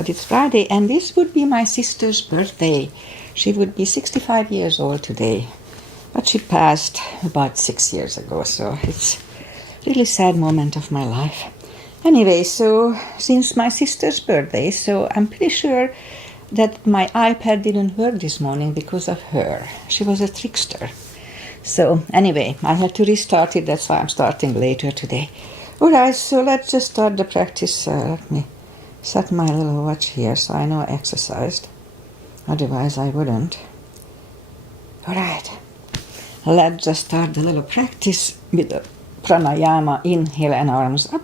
but it's Friday, and this would be my sister's birthday. She would be 65 years old today, but she passed about 6 years ago, so it's a really sad moment of my life. Anyway, so since my sister's birthday, so I'm pretty sure that my iPad didn't work this morning because of her. She was a trickster. So anyway, I had to restart it, that's why I'm starting later today. Alright, so let's just start the practice. Let me set my little watch here so I know I exercised. Otherwise I wouldn't. Alright, let's just start the little practice with the pranayama. Inhale and arms up.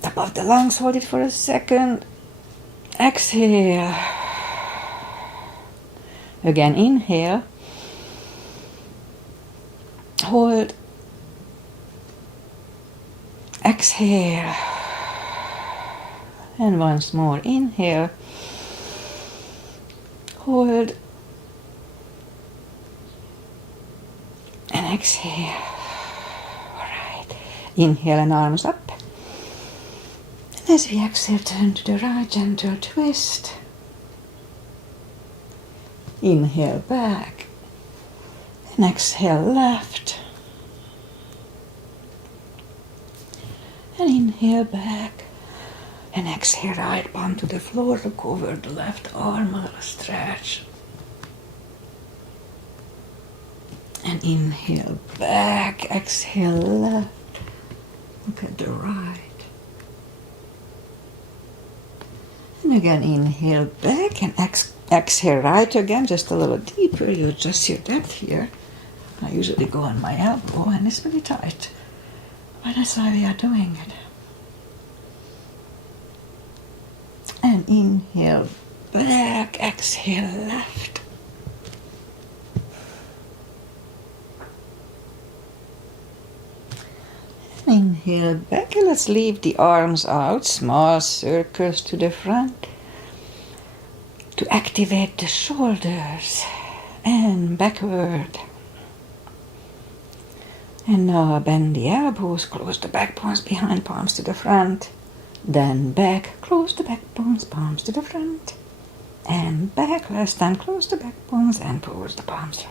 Top of the lungs, hold it for a second. Exhale. Again, inhale. Hold. Exhale. And once more, inhale. Hold. And exhale. Alright. Inhale and arms up. And as we exhale, turn to the right, gentle twist. Inhale back. And exhale left. And inhale back. And exhale right palm to the floor. Look over the left arm, a little stretch. And inhale back. Exhale left. Look at the right. And again, inhale back and exhale right again, just a little deeper. You adjust your depth here. I usually go on my elbow and it's really tight. But that's why we are doing it. And inhale back, exhale left. Inhale back, and let's leave the arms out, small circles to the front to activate the shoulders and backward. And now bend the elbows, close the back bones behind, palms to the front. Then back, close the back bones, palms to the front. And back, last time, close the back bones and close the palms.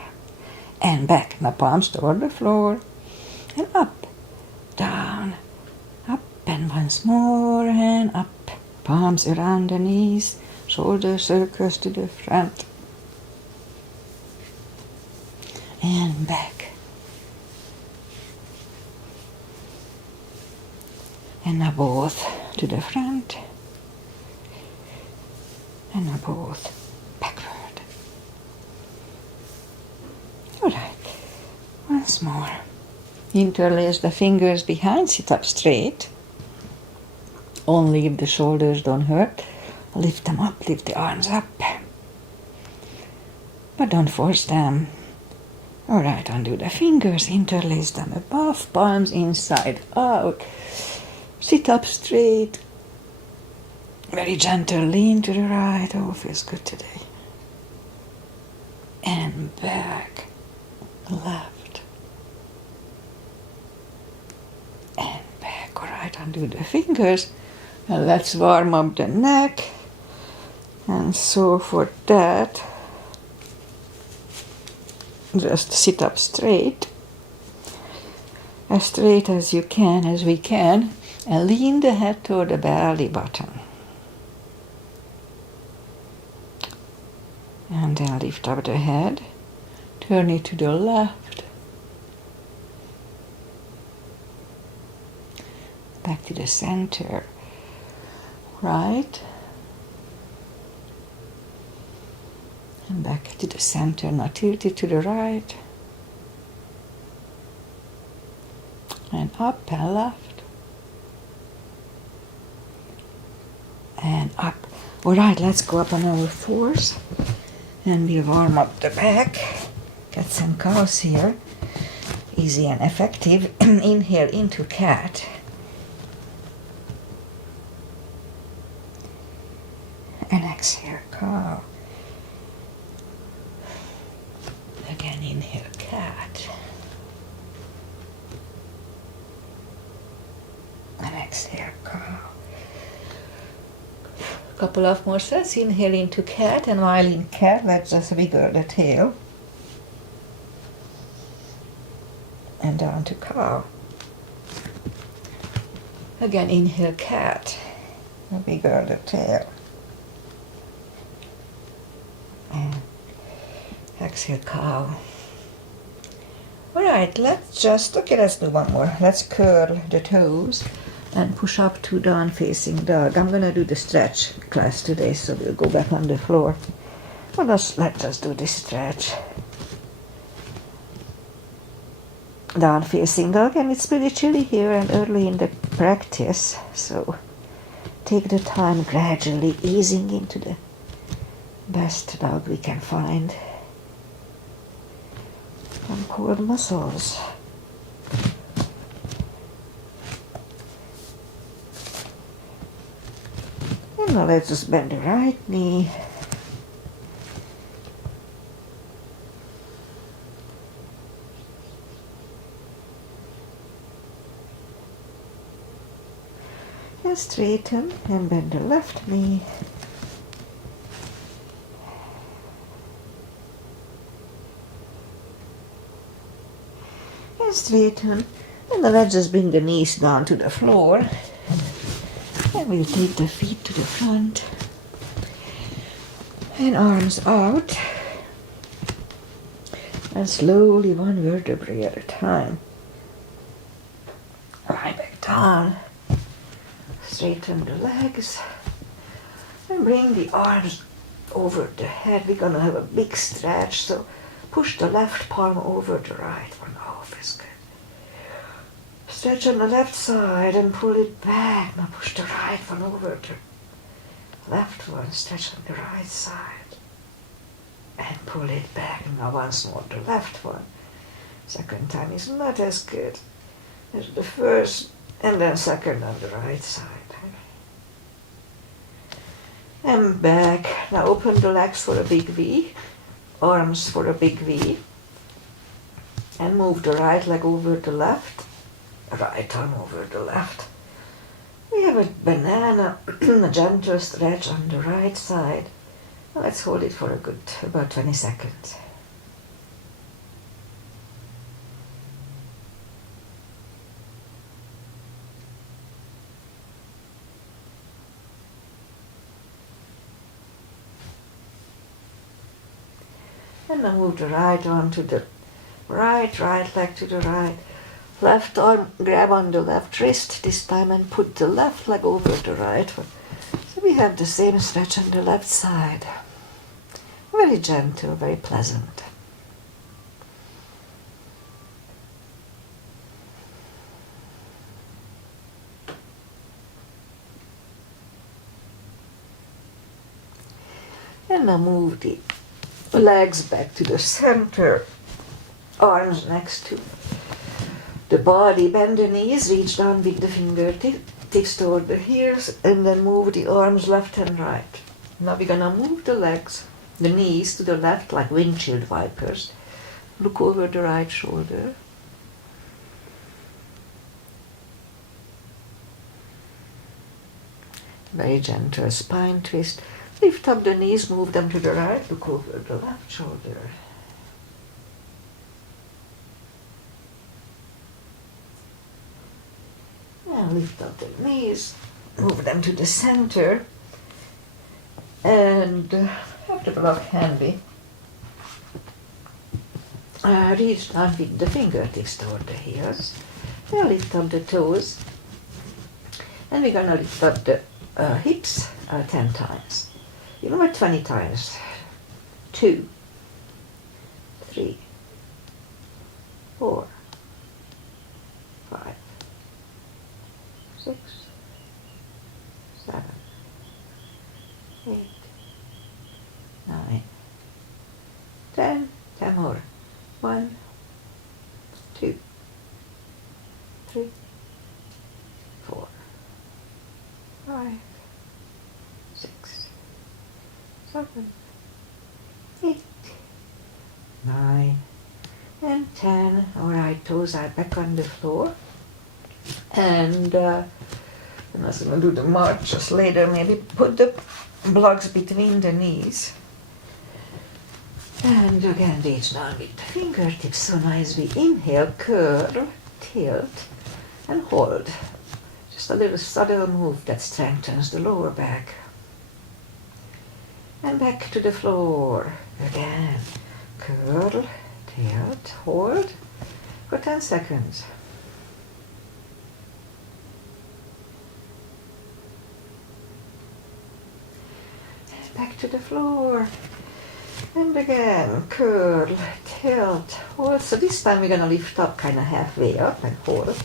And back, now palms toward the floor. And up, down, up, and once more, and up. Palms around the knees, shoulder circles to the front. And back. And now both to the front. And now both backward. Alright, once more. Interlace the fingers behind, sit up straight. Only if the shoulders don't hurt. Lift them up, lift the arms up. But don't force them. Alright, undo the fingers, interlace them above, palms inside out. Sit up straight. Very gentle, lean to the right. Oh, feels good today. And back, left. And back. Alright, undo the fingers. And let's warm up the neck. And so for that, just sit up straight. As straight as you can, as we can. And lean the head toward the belly button. And then lift up the head. Turn it to the left. Back to the center. Right. And back to the center. Now tilt it to the right. And up and left. And up. Alright, let's go up on our fours. And we'll warm up the back. Get some cows here. Easy and effective. Inhale into cat. And exhale cow. Again, inhale cat. And exhale cow. Couple of more sets. Inhale into cat, and while in cat, let's just wiggle the tail. And down to cow. Again, inhale cat. And wiggle the tail. And exhale cow. Alright, let's do one more. Let's curl the toes and push up to down facing dog. I'm gonna do the stretch class today, so we'll go back on the floor. Well, let's just do this stretch. Down facing dog, and it's pretty chilly here and early in the practice, so take the time gradually easing into the best dog we can find. And core muscles. And now let's just bend the right knee. And straighten and bend the left knee. And straighten. And then let's just bring the knees down to the floor. And we'll take the feet to the front. And arms out. And slowly, one vertebrae at a time. Right back down. Straighten the legs. And bring the arms over the head. We're gonna have a big stretch, so push the left palm over the right one. Oh, feels good. Stretch on the left side and pull it back. Now push the right one over the left one. Stretch on the right side and pull it back. Now once more the left one. Second time is not as good as the first, and then second on the right side. And back. Now open the legs for a big V, arms for a big V, and move the right leg over the left, right arm over the left. We have a banana, a gentle stretch on the right side. Let's hold it for a good about 20 seconds. And now move the right arm to the right leg to the right. Left arm, grab on the left wrist this time and put the left leg over the right one. So we have the same stretch on the left side. Very gentle, very pleasant. And now move the legs back to the center, arms next to the body, bend the knees, reach down with the fingertips toward the heels, and then move the arms left and right. Now we're gonna move the legs, the knees to the left like windshield wipers. Look over the right shoulder. Very gentle spine twist. Lift up the knees, move them to the right, look over the left shoulder. And lift up the knees, move them to the center, and have the block handy. Reach down with the fingertips toward the heels. Then lift up the toes, and we're gonna lift up the hips 10 times. You know what, 20 times. 2, 3, 4, 5, 6, 7, 8, 9, 10. 10 more. 1, 2, 3, 4, 5, 6, 7, 8, 9, and 10. All right, toes are back on the floor. And And I was going to do the marches later, maybe put the blocks between the knees. And again, reach down with the fingertips. So nice. We inhale, curl, tilt, and hold. Just a little subtle move that strengthens the lower back. And back to the floor. Again, curl, tilt, hold for 10 seconds. Back to the floor. And again, curl, tilt, hold. So this time we're going to lift up kind of halfway up and hold.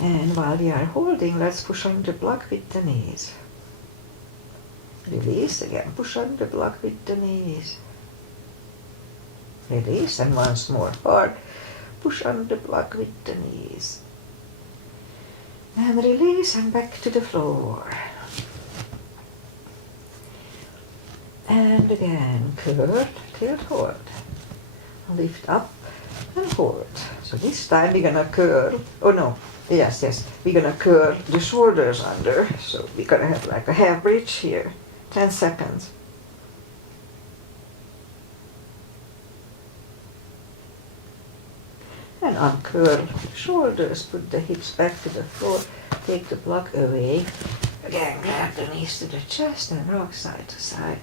And while we are holding, let's push on the block with the knees. Release again, push on the block with the knees. Release, and once more hard, push on the block with the knees. And release, and back to the floor. And again, curl, tilt, hold. Lift up and hold. So this time we're gonna curl, oh no, yes, we're gonna curl the shoulders under. So we're gonna have like a half bridge here, 10 seconds. And uncurl the shoulders, put the hips back to the floor, take the block away. Again, grab the knees to the chest and rock side to side.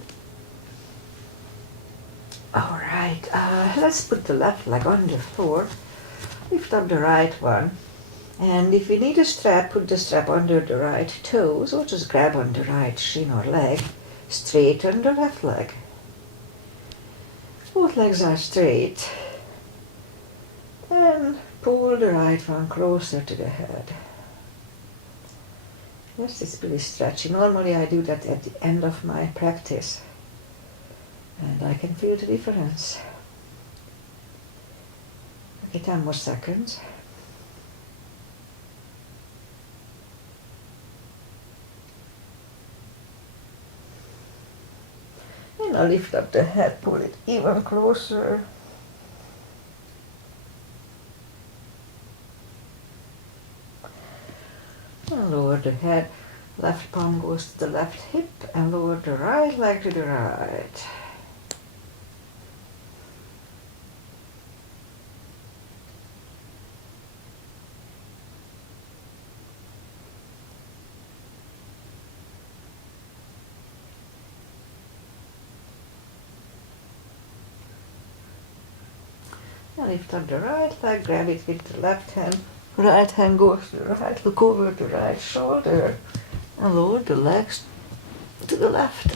Alright, let's put the left leg on the floor, lift up the right one, and if you need a strap, put the strap under the right toes, or just grab on the right shin or leg, straighten the left leg. Both legs are straight, and pull the right one closer to the head. Yes, it's pretty stretchy. Normally I do that at the end of my practice. And I can feel the difference. Okay, 10 more seconds. And I'll lift up the head, pull it even closer. And lower the head. Left palm goes to the left hip, and lower the right leg to the right. And lift up the right leg, grab it with the left hand. Right hand goes to the right, look over the right shoulder, and lower the legs to the left.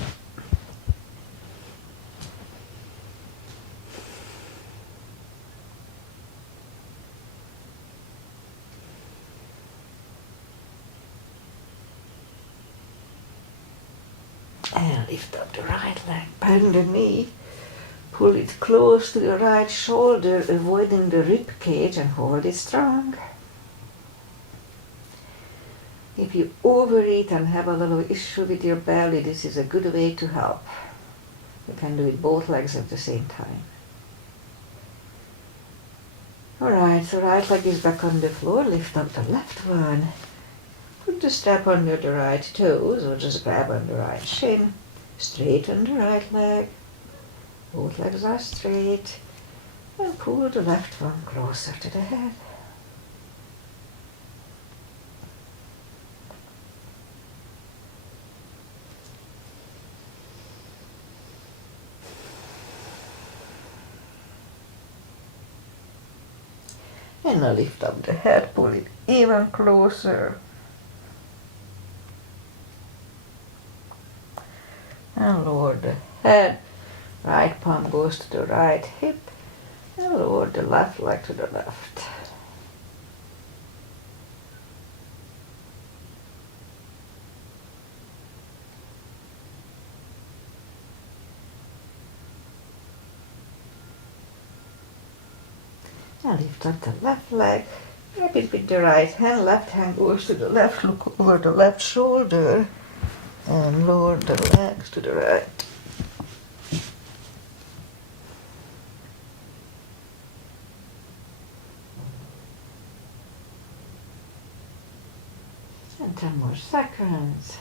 And lift up the right leg, bend the knee, pull it close to the right shoulder, avoiding the rib cage, and hold it strong. If you overeat and have a little issue with your belly, this is a good way to help. You can do it both legs at the same time. Alright, so right leg is back on the floor, lift up the left one. Put the strap under the right toes, or just grab on the right shin. Straighten the right leg. Both legs are straight. And pull the left one closer to the head. And now lift up the head, pull it even closer. And lower the head. Right palm goes to the right hip. And lower the left leg to the left. And lift up the left leg, grab it with the right hand goes to the left, look over the left shoulder, and lower the legs to the right. And 10 more more seconds.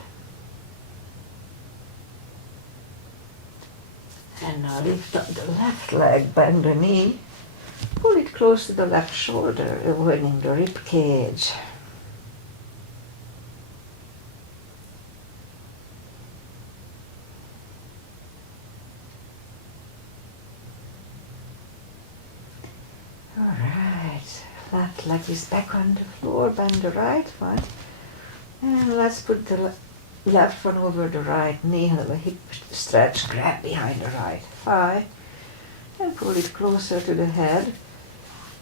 And now lift up the left leg, bend the knee, pull it close to the left shoulder, avoiding the rib cage. Alright, left leg is back on the floor, bend the right one. And let's put the left one over the right knee, have a hip stretch, grab behind the right thigh, and pull it closer to the head.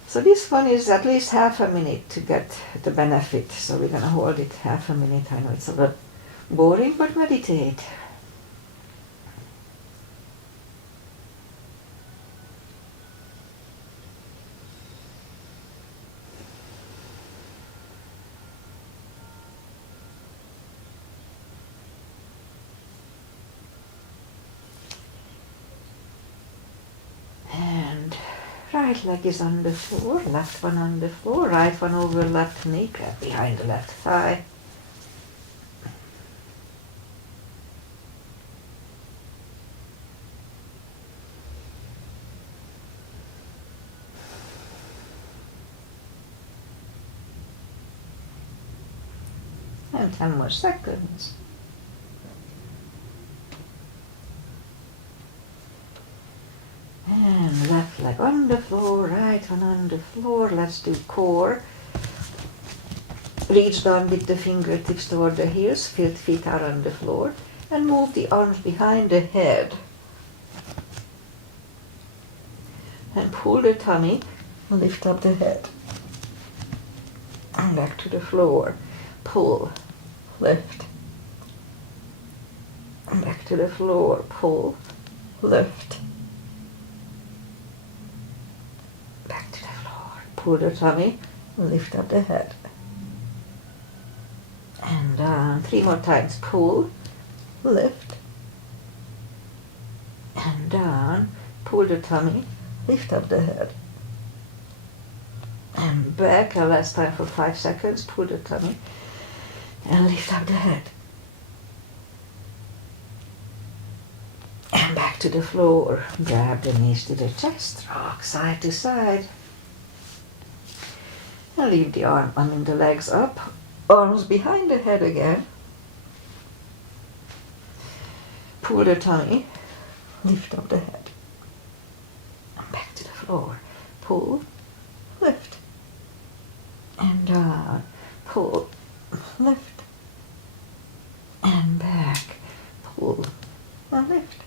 So this one is at least half a minute to get the benefit. So we're gonna hold it half a minute. I know it's a bit boring, but meditate. And right leg is on the floor, left one on the floor, right one over left knee, grab behind the left thigh. And 10 more seconds. And left leg on the floor, right one on the floor. Let's do core. Reach down with the fingertips toward the heels, feet are on the floor, and move the arms behind the head. And pull the tummy, lift up the head. And back to the floor. Pull, lift. And back to the floor. Pull, lift. Back to the floor. Pull the tummy, lift up the head. And down. 3 more times. Pull, lift. And down. Pull the tummy, lift up the head. And back. Last time for 5 seconds. Pull the tummy and lift up the head. And back to the floor. Grab the knees to the chest. Rock side to side. And leave the the legs up. Arms behind the head again. Pull the tummy. Lift up the head. And back to the floor. Pull. Lift. And down. Pull. Lift. And back. Pull. And lift.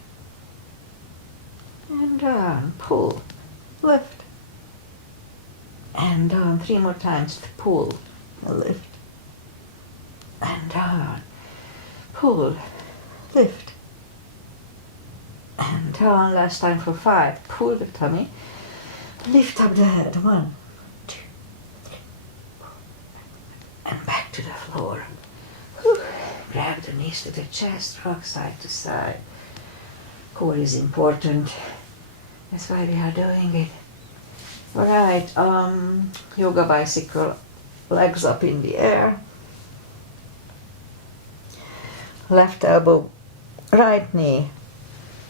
And down. Pull. Lift. And down. 3 more times. Pull. And lift. And down. Pull. Lift. And down. Last time for 5. Pull the tummy. Lift up the head. 1, 2, 3. And back to the floor. Whew. Grab the knees to the chest. Rock side to side. Core is important. That's why we are doing it. Alright, yoga bicycle, legs up in the air. Left elbow, right knee.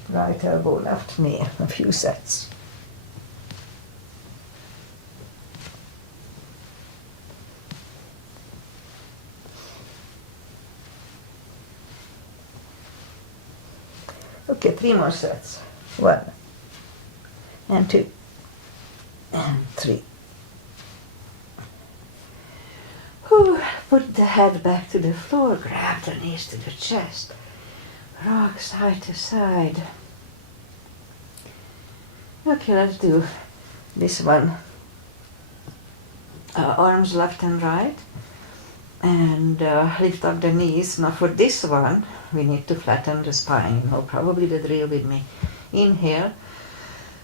Right elbow, left knee. A few sets. Okay, 3 more sets. 1 and 2 and 3. Whew. Put the head back to the floor, grab the knees to the chest, rock side to side. Okay, let's do this one. Arms left and right, and lift up the knees. Now for this one, we need to flatten the spine. You know probably the drill with me. Inhale,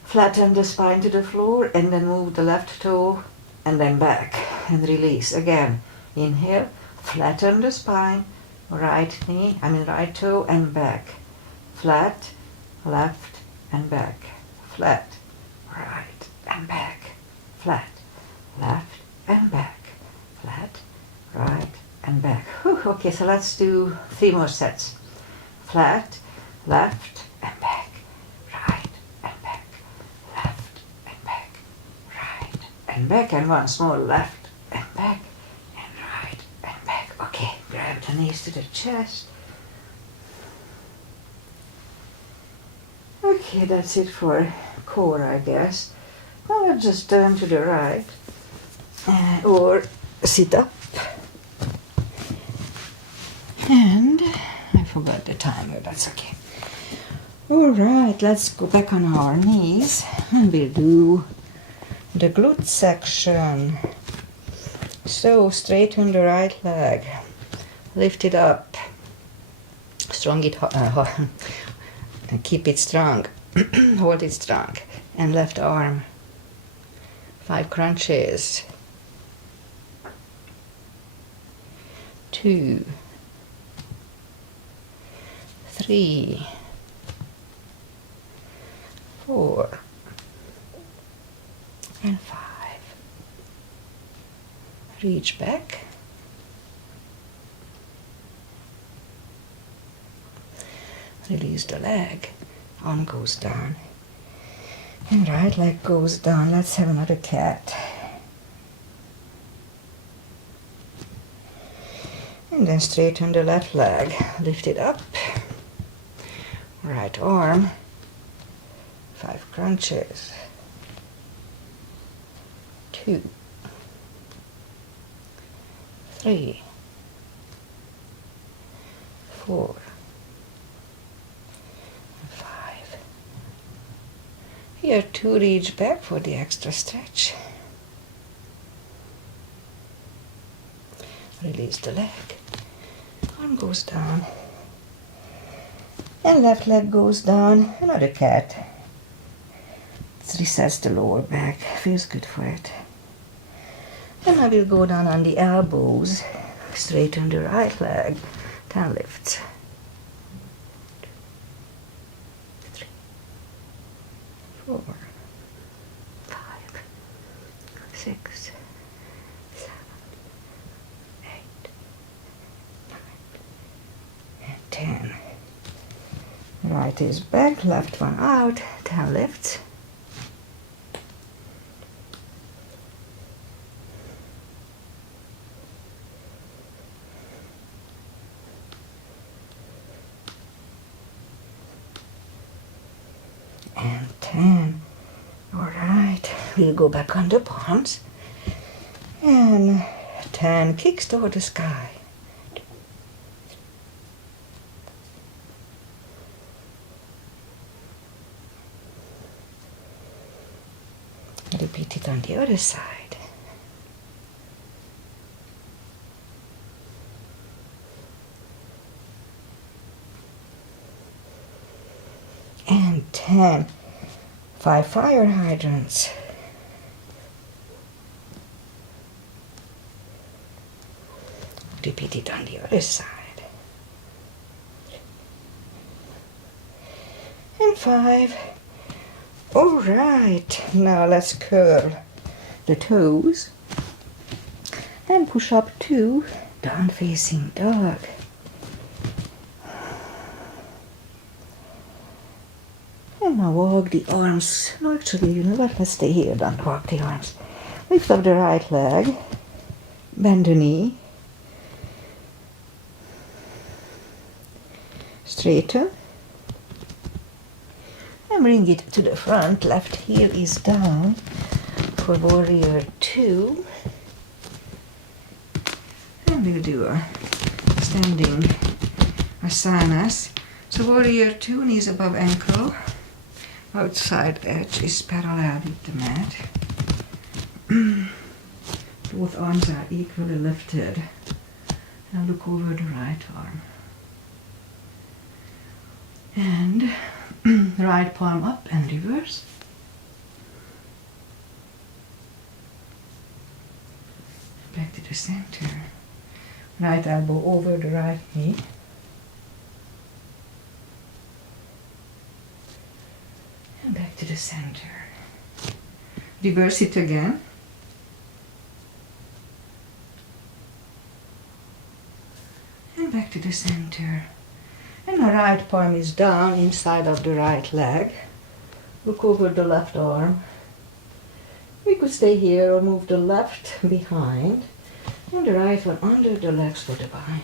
flatten the spine to the floor, and then move the left toe, and then back, and release. Again, inhale, flatten the spine, right toe and back. Flat, left and back. Flat, right and back. Flat, left and back. Flat, right and back. Whew, okay, so let's do 3 more sets. Flat, left and back, right and back, left and back, right and back, and once more left and back and right and back. Okay, grab the knees to the chest. Okay, that's it for core, I guess. Now let's just turn to the right or sit up. And I forgot the timer, that's okay. Alright, let's go back on our knees and we'll do the glute section. So straighten the right leg, lift it up, strong it, and keep it strong, hold it strong, and left arm, 5 crunches, 2, 3, 4, and 5. Reach back. Release the leg. Arm goes down. And right leg goes down. Let's have another cat. And then straighten the left leg. Lift it up. Right arm. 5 crunches. 2, 3, 4, 5. Here 2 reach back for the extra stretch. Release the leg. Arm goes down. And left leg goes down. Another cat. It resets the lower back. Feels good for it. And I will go down on the elbows. Straighten the right leg. 10 lifts. 3, 4, 5, 6, 7, 8, 9, and 10. Right is back, left one out, 10 lifts. And 10. Alright, we'll go back on the palms. And 10 kicks toward the sky. Repeat it on the other side. And 10. 5 fire hydrants. Repeat it on the other side. And 5. All right, now let's curl the toes and push up to down facing dog. And now walk the arms. No, actually, you know what? Let's stay here. Don't walk the arms. Lift up the right leg. Bend the knee. Straighten. And bring it to the front. Left heel is down for warrior 2. And we'll do a standing asanas. So warrior 2, knees above ankle. Outside edge is parallel with the mat. Both arms are equally lifted. And look over the right arm. And right palm up and reverse. Back to the center. Right elbow over the right knee. And back to the center. Reverse it again. center. And the right palm is down inside of the right leg. Look over the left arm. We could stay here or move the left behind and the right one under the legs for the bind.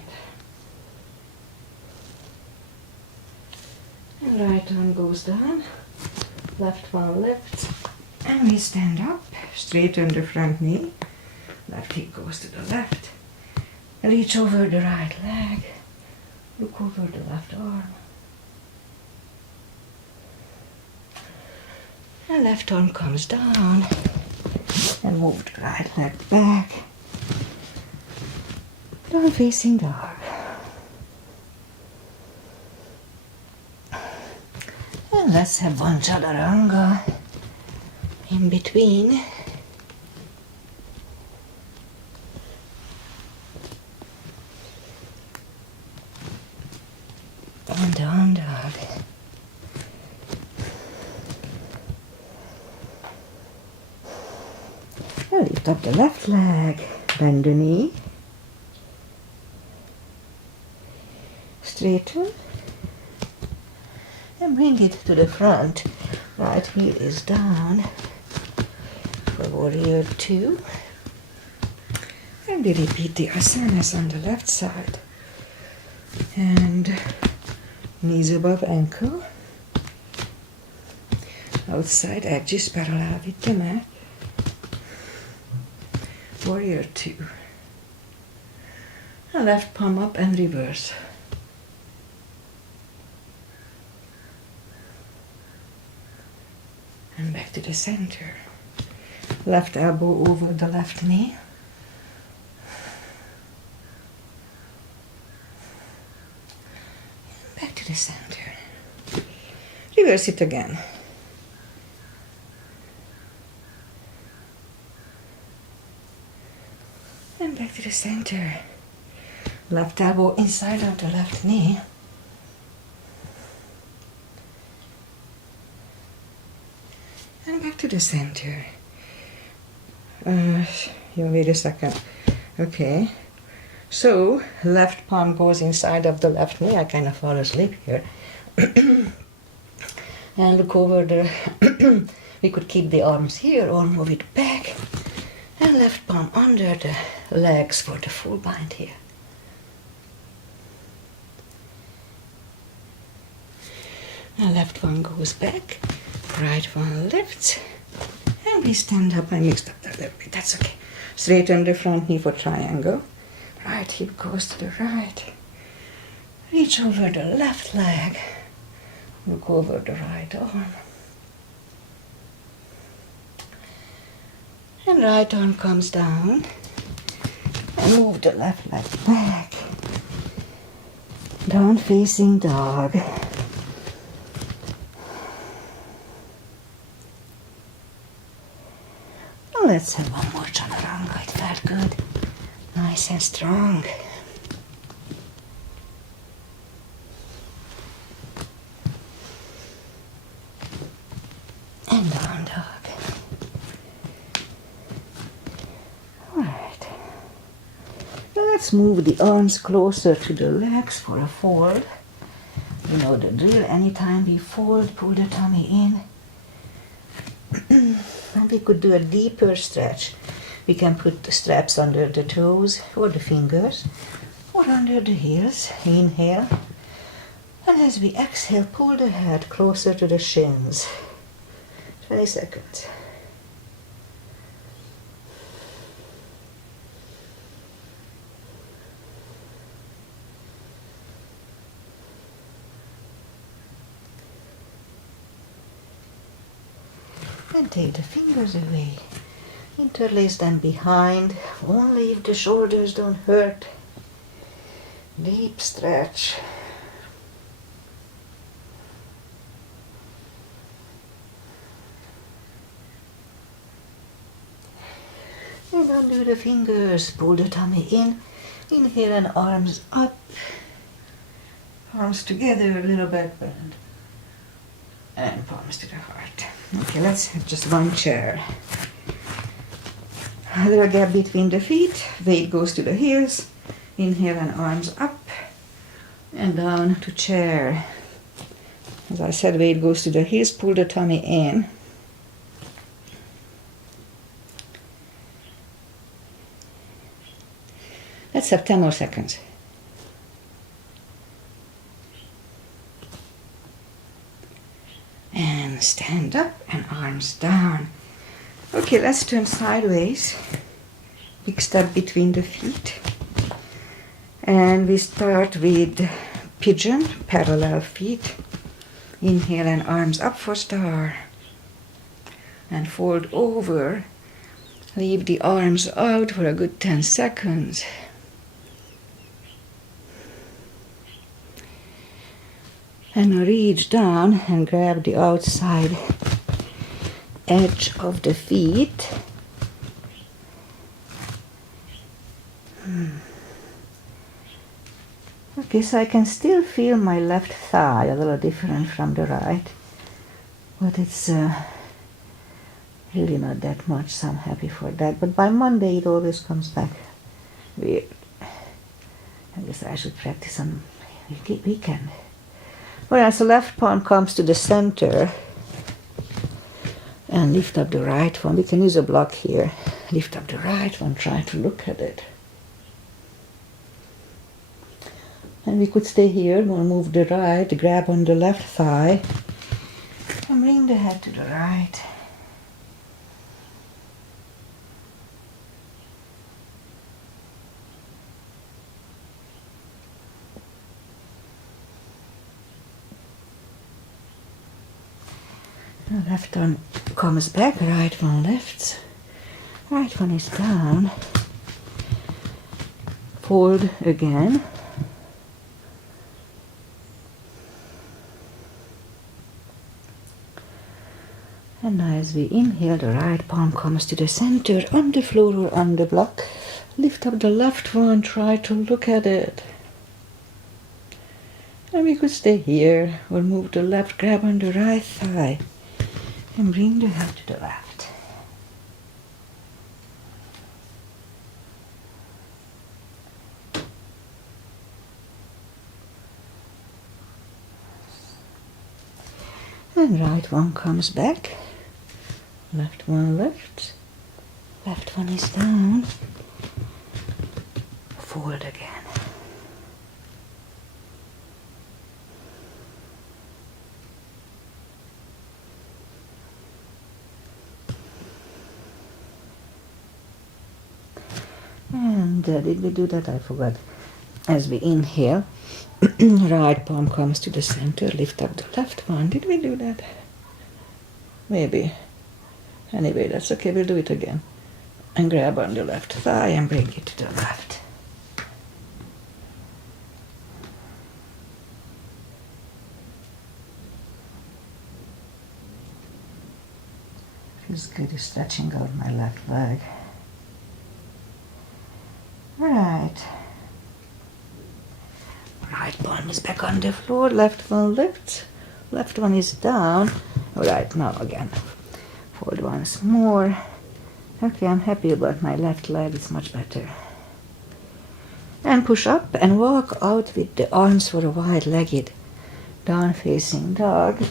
And right arm goes down, left one lifts, and we stand up, straighten the front knee. Left hip goes to the left. Reach over the right leg. Look over the left arm. And left arm comes down. And move the right leg back. Down facing dog. And let's have one chaturanga in between. And down dog. And lift up the left leg, bend the knee, straighten, and bring it to the front. Right heel is down for warrior 2. And we repeat the asanas on the left side. And knees above ankle. Outside edges parallel with the mat. Warrior 2. And left palm up and reverse. And back to the center. Left elbow over the left knee. Back to the center. Reverse it again. And back to the center. Left elbow inside of the left knee. And back to the center. Wait a second. Okay. So, left palm goes inside of the left knee. I kind of fall asleep here. And look over the... we could keep the arms here or move it back. And left palm under the legs for the full bind here. And left one goes back, right one lifts, and we stand up. I mixed up that a little bit, that's okay. Straighten the front knee for triangle. Right hip goes to the right. Reach over the left leg. Look over the right arm. And right arm comes down. And move the left leg back. Down facing dog. Now let's have one more chaturanga. It felt good. Nice and strong. And down dog. Alright. Now let's move the arms closer to the legs for a fold. You know the drill. Anytime we fold, pull the tummy in. And we could do a deeper stretch. We can put the straps under the toes or the fingers or under the heels. Inhale. And as we exhale, pull the head closer to the shins. 20 seconds. And take the fingers away. Interlace them behind, only if the shoulders don't hurt. Deep stretch. And undo the fingers, pull the tummy in. Inhale and arms up. Arms together, a little back bend. And palms to the heart. Okay, let's have just one chair. A little gap between the feet. Weight goes to the heels. Inhale and arms up. And down to chair. As I said, weight goes to the heels, pull the tummy in. Let's have 10 more seconds. And stand up and arms down. Okay, let's turn sideways. Big step between the feet. And we start with pigeon, parallel feet. Inhale and arms up for star. And fold over. Leave the arms out for a good 10 seconds. And reach down and grab the outside edge of the feet. Okay, so I can still feel my left thigh a little different from the right, but it's really not that much, so I'm happy for that. But by Monday it always comes back weird. I guess I should practice on weekend. Alright, so left palm comes to the center and lift up the right one. We can use a block here. Lift up the right one, try to look at it. And we could stay here. We'll move the right, grab on the left thigh, and bring the head to the right. The left one comes back, right one lifts. Right one is down. Fold again. And now as we inhale, the right palm comes to the center, on the floor or on the block. Lift up the left one, try to look at it. And we could stay here, or move the left, grab on the right thigh, and bring the head to the left. And right one comes back. Left one lifts. Left one is down. Fold again. And did we do that? I forgot. As we inhale, right palm comes to the center, lift up the left one. Did we do that? Maybe. Anyway, that's okay, we'll do it again. And grab on the left thigh and bring it to the left. Feels good stretching out my left leg. Right. Right palm is back on the floor, left one lifts, left one is down. Alright, now again. Fold once more. Okay, I'm happy about my left leg, it's much better. And push up and walk out with the arms for a wide-legged down-facing dog.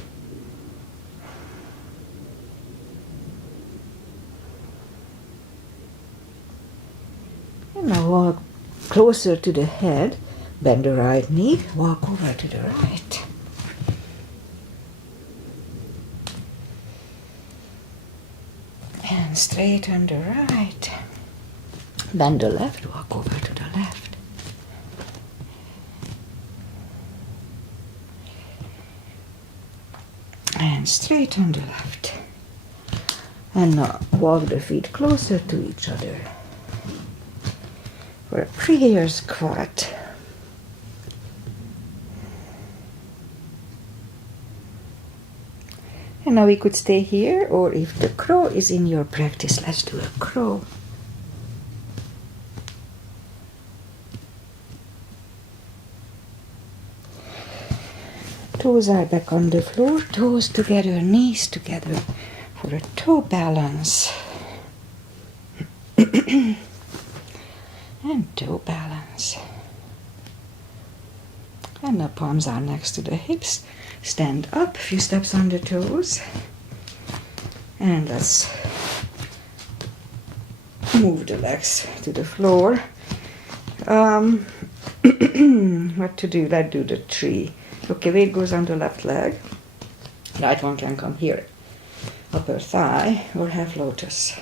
And now walk closer to the head, bend the right knee, walk over to the right. And straighten the right. Bend the left, walk over to the left. And straighten the left. And now walk the feet closer to each other for a prayer squat. And now we could stay here, or if the crow is in your practice, let's do a crow. Toes are back on the floor, toes together, knees together for a toe balance. And toe balance. And the palms are next to the hips. Stand up, a few steps on the toes. And let's move the legs to the floor. What to do? Let's do the tree. Okay, weight goes on the left leg. Right one can come here. Upper thigh or half lotus.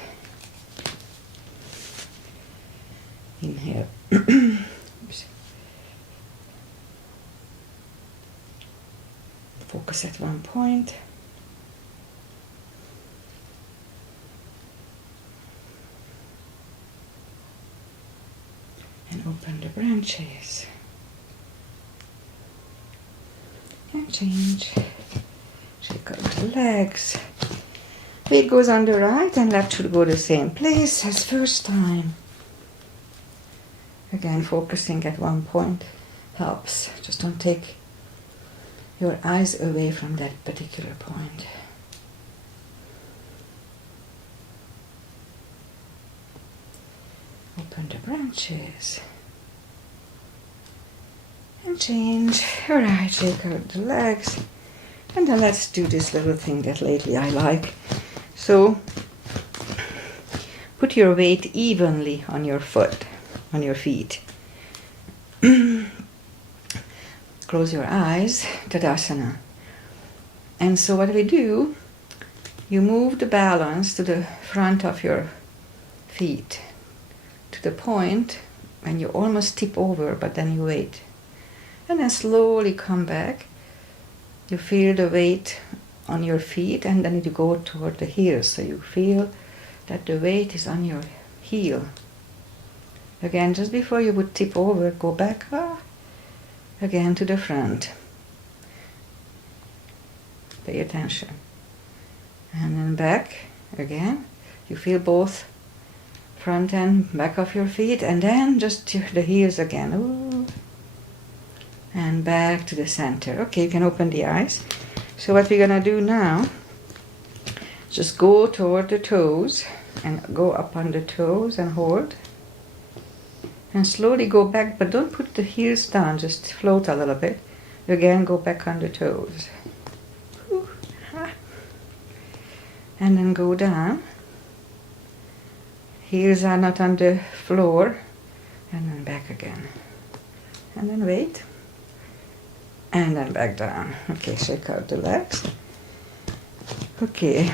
Inhale. Focus at one point. And open the branches. And change. Shake out the legs. Weight goes on the right and left should go the same place as first time. Again, focusing at one point helps. Just don't take your eyes away from that particular point. Open the branches. And change. Alright, shake out the legs. And then let's do this little thing that lately I like. So, put your weight evenly on your foot, on your feet. Close your eyes, Tadasana. And so what we do, you move the balance to the front of your feet, to the point when you almost tip over, but then you wait. And then slowly come back. You feel the weight on your feet, and then you go toward the heels. So you feel that the weight is on your heel. Again, just before you would tip over, go back, again to the front. Pay attention. And then back again. You feel both front and back of your feet, and then just the heels again. Ooh. And back to the center. Okay, you can open the eyes. So what we're gonna do now, just go toward the toes and go up on the toes and hold. And slowly go back, but don't put the heels down, just float a little bit. Again, go back on the toes. And then go down. Heels are not on the floor. And then back again. And then wait. And then back down. Okay, shake out the legs. Okay.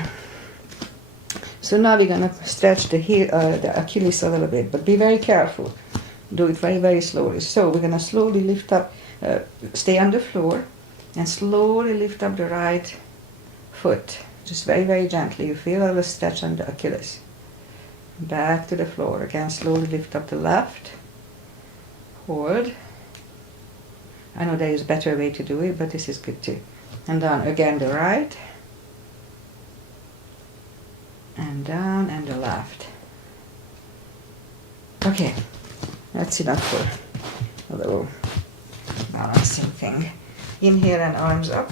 So now we're gonna stretch the heel, the Achilles a little bit, but be very careful. Do it very, very slowly. So we're gonna slowly lift up, stay on the floor, and slowly lift up the right foot. Just very, very gently. You feel a little stretch on the Achilles. Back to the floor. Again, slowly lift up the left. Hold. I know there is a better way to do it, but this is good too. And down again the right. And down and the left. Okay, that's enough for a little balancing thing. Inhale and arms up.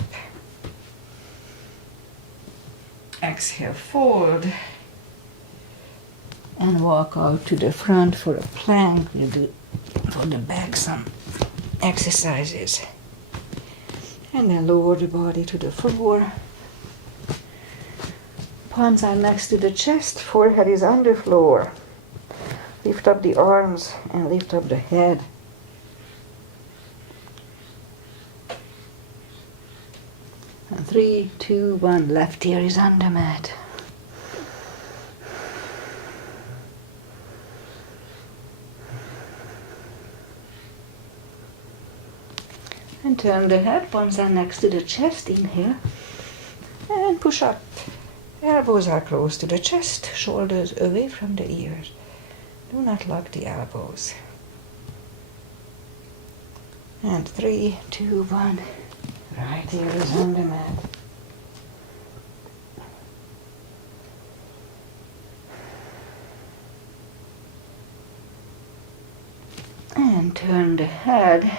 Exhale, fold. And walk out to the front for a plank. We'll do for the back some exercises. And then lower the body to the floor. Palms are next to the chest, forehead is on the floor. Lift up the arms and lift up the head. And 3, 2, 1, left ear is on the mat. And turn the head, palms are next to the chest, inhale. And push up. Elbows are close to the chest, shoulders away from the ears. Do not lock the elbows. And 3, 2, 1. Right ear is on the mat. And turn the head.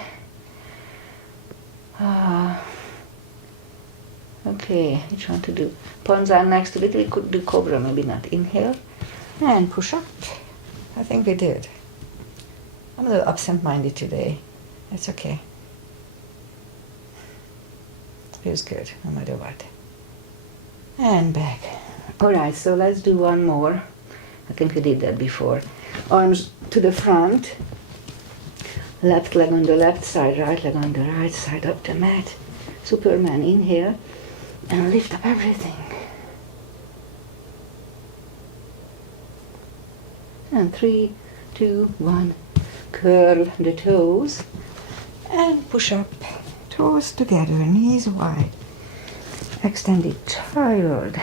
Okay, which one to do? Palms are next to it. We could do cobra, maybe not. Inhale and push up. I think we did. I'm a little absent-minded today. That's okay. feels good no matter what. And back. Alright, so let's do one more. I think we did that before. Arms to the front. Left leg on the left side, right leg on the right side, up the mat. Superman, inhale. And lift up everything. And 3, 2, 1. Curl the toes. And push up. Toes together, knees wide. Extended child.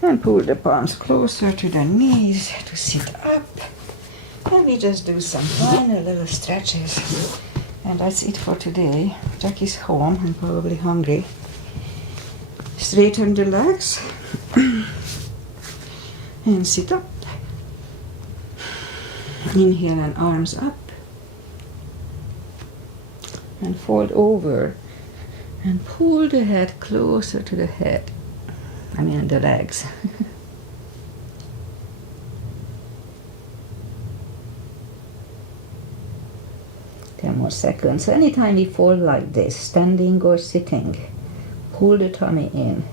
And pull the palms closer to the knees to sit up. And we just do some final little stretches. And that's it for today. Jack is home and probably hungry. Straighten the legs. And sit up. Inhale and arms up. And fold over. And pull the head closer to the head. The legs. 10 more seconds. So anytime we fold like this, standing or sitting, pull the tummy in.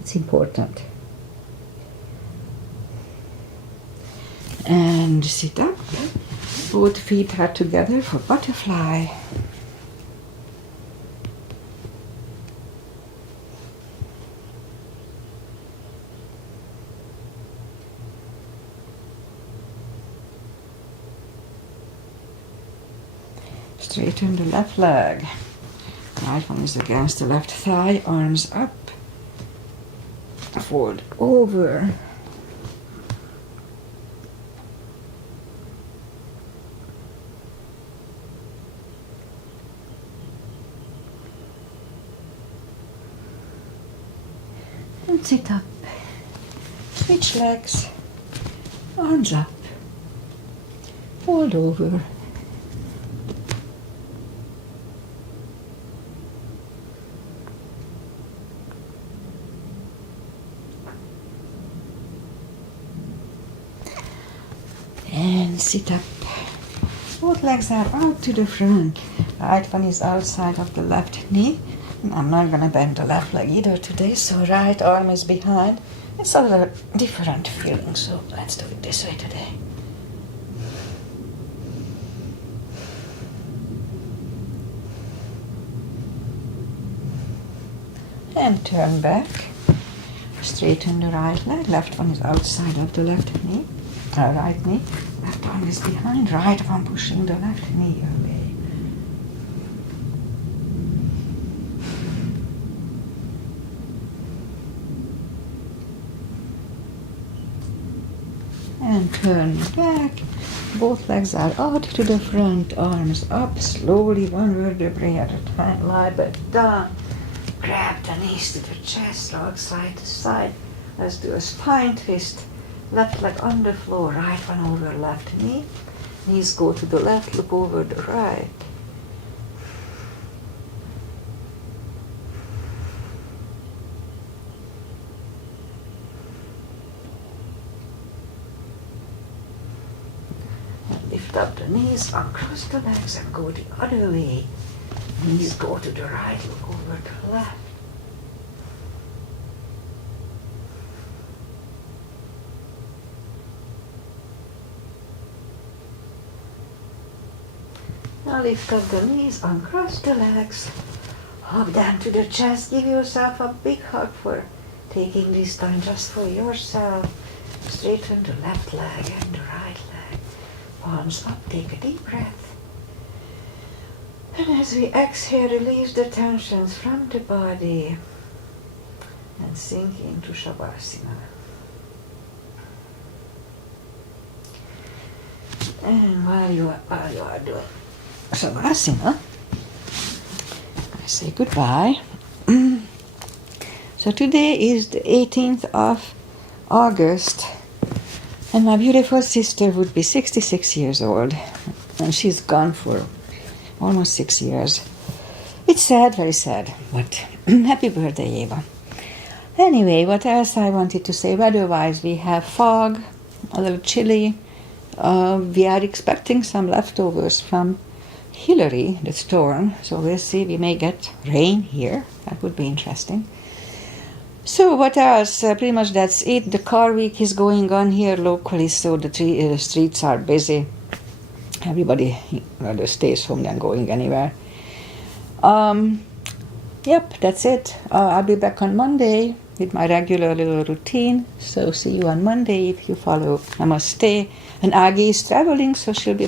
It's important. And sit up. Both feet are together for butterfly. Straighten the left leg. Right one is against the left thigh, arms up. Fold over. And sit up. Switch legs. Arms up. Fold over. And sit up. Both legs are out to the front. Right one is outside of the left knee. I'm not going to bend the left leg either today, so right arm is behind. It's a different feeling, so let's do it this way today. And turn back. Straighten the right leg. Left one is outside of the left knee. Right knee. Left arm is behind. Right one pushing the left knee away. And turn back. Both legs are out to the front. Arms up. Slowly, one vertebrae at a time. Lie back down. Grab the knees to the chest. Rock side to side. Let's do a spine twist. Left leg on the floor, right one over left knee. Knees go to the left, look over the right. And lift up the knees, uncross the legs and go the other way. Knees go to the right, look over the left. Now lift up the knees, uncross the legs, hug down to the chest, give yourself a big hug for taking this time just for yourself. Straighten the left leg and the right leg. Palms up, take a deep breath. And as we exhale, release the tensions from the body and sink into Shavasana. And while you are doing Shavasana, I say goodbye. So today is the 18th of August, and my beautiful sister would be 66 years old, and she's gone for almost 6 years. It's sad, very sad, but happy birthday, Eva. Anyway, what else I wanted to say? Weather-wise, we have fog, a little chilly, We are expecting some leftovers from Hillary, the storm, so we'll see. We may get rain here. That would be interesting. So what else? Pretty much that's it. The car week is going on here locally, so the streets are busy. Everybody rather stays home than going anywhere. Yep, that's it. I'll be back on Monday with my regular little routine. So see you on Monday if you follow Namaste. And Aggie is traveling, so she'll be back.